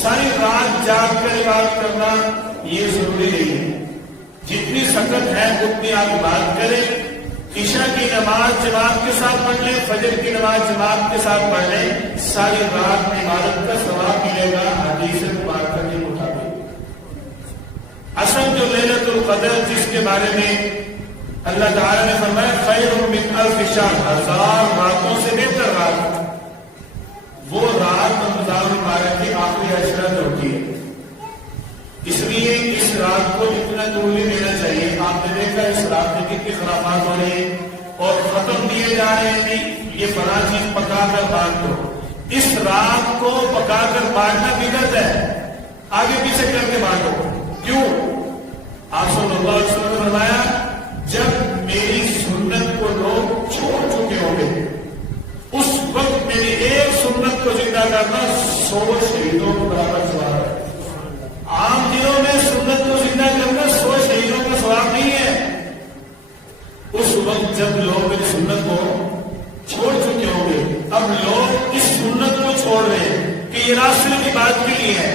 ساری رات جاگ کر عبادت کرنا یہ ضروری نہیں ہے. جتنی سکت ہے اتنی آپ عبادت کریں. عشاء کی نماز جماعت کے ساتھ پڑھ لیں, فجر کی نماز جماعت کے ساتھ پڑھ لیں, ساری رات عبادت کا ثواب ملے گا حدیث مبارکہ کے مطابق. اصل جو لیلۃ القدر جس کے بارے میں اللہ تعالیٰ نے فرمایا خیر من الف شہر, 1000 راتوں سے بہتر رات, وہ رات رمضان مبارک کی آخری عشرت ہوتی ہے. اس لیے اس رات کو اتنا طول لینا چاہیے. آپ نے دیکھا اس رات میں کتنی خرافات ہو رہی ہیں اور ختم دیے جا رہے ہیں کہ یہ فلاں چیز پکا کر بانٹ دو. اس رات کو پکا کر بانٹنا بدعت ہے, آگے پیچھے کر کے بانٹو. کیوں؟ آپ صلی اللہ علیہ وسلم نے فرمایا جب میری سنت کو لوگ چھوڑ چکے ہوں گے اس وقت میری ایک سنت کو زندہ کرنا 100 شہیدوں کو برابر ثواب ہے. عام دنوں میں سنت کو زندہ کرنا 100 شہیدوں کا ثواب نہیں ہے. اس وقت جب لوگ میری سنت کو چھوڑ چکے ہوں گے, اب لوگ اس سنت کو چھوڑ رہے ہیں کہ یہ رات صرف عبادت کے لیے ہے,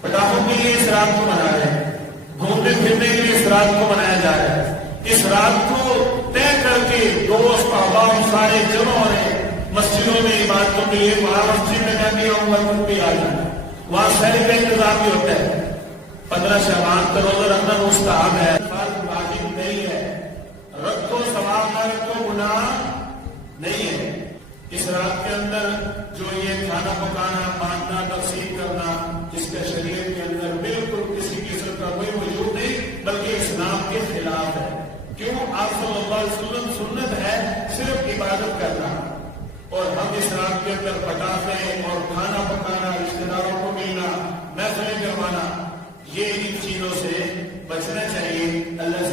پٹاخوں کے لیے اس رات کو منا رہے ہیں, گھومنے پھرنے کے لیے اس رات کو منایا جا رہا ہے. اس رات کو طے کر کے دوست احباب سارے جمع ہو رہے ہیں مسجدوں میں عبادتوں کے لیے. وہاں مسجد میں میں بھی آؤں گا, تم بھی آ جانا. وہاں سحری کا انتظام بھی ہوتا ہے. 15 شعبان کا روزہ رکھنا مستحب ہے, واجب نہیں ہے. رکھو ثواب نہ رکھو گناہ نہیں ہے. اس رات کے اندر جو یہ کھانا پکانا, بانٹنا, تقسیم کرنا, جس کا شریعت کے اندر بالکل کسی قسم کا کوئی وجود نہیں بلکہ اسلام کے خلاف ہے. کیوں؟ آپ صلی اللہ علیہ وسلم سنت ہے صرف عبادت کرنا, اور ہم اس رات کے اندر پٹاخے اور کھانا پکانا, رشتے داروں کو ملنا, محفلیں کروانا, یہ ان چیزوں سے بچنا چاہیے. اللہ